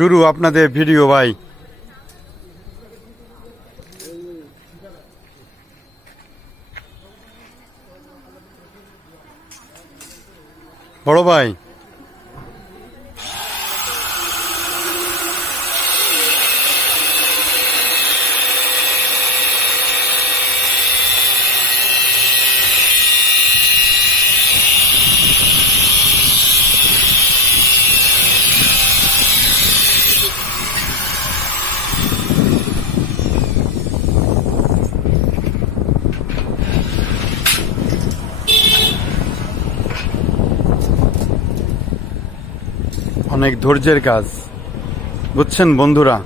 শুরু আপনাদের ভিডিও ভাই। বড় ভাই অনেক ধৈর্যের কাজ, বুঝছেন বন্ধুরা,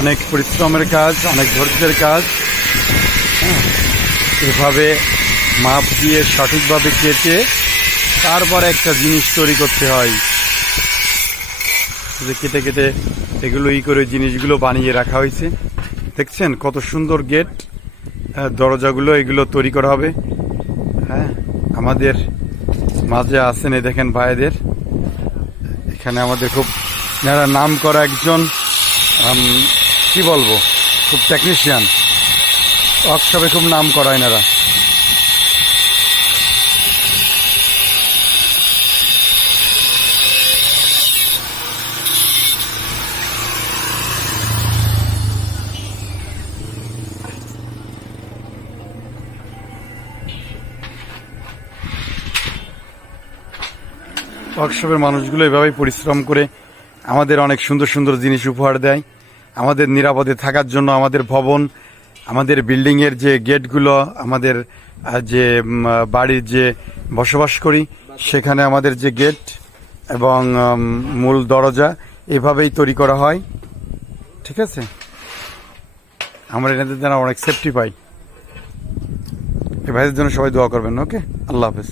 অনেক পরিশ্রমের কাজ, অনেক ধৈর্যের কাজ। এভাবে মাপ দিয়ে সঠিকভাবে কেটে তারপর একটা জিনিস তৈরি করতে হয়। কেটে কেটে এগুলো করে জিনিসগুলো বানিয়ে রাখা হয়েছে। দেখছেন কত সুন্দর গেট, দরজাগুলো এগুলো তৈরি করা হবে। হ্যাঁ, আমাদের মাঝে আছেন এই দেখেন ভাইদের, এখানে আমাদের খুব নাম করা একজন কি বলবো, খুব টেকনিশিয়ান, ওয়ার্কশপে খুব নাম করা এনারা। ওয়ার্কশপের মানুষগুলো এভাবেই পরিশ্রম করে আমাদের অনেক সুন্দর সুন্দর জিনিস উপহার দেয়। আমাদের নিরাপদে থাকার জন্য আমাদের ভবন, আমাদের বিল্ডিংয়ের যে গেটগুলো, আমাদের যে বাড়ির যে বসবাস করি সেখানে আমাদের যে গেট এবং মূল দরজা এভাবেই তৈরি করা হয়। ঠিক আছে, আমরা এনাদের দ্বারা অনেক সেফটি পাই। এই ভাইদের জন্য সবাই দোয়া করবেন। ওকে, আল্লাহ হাফেজ।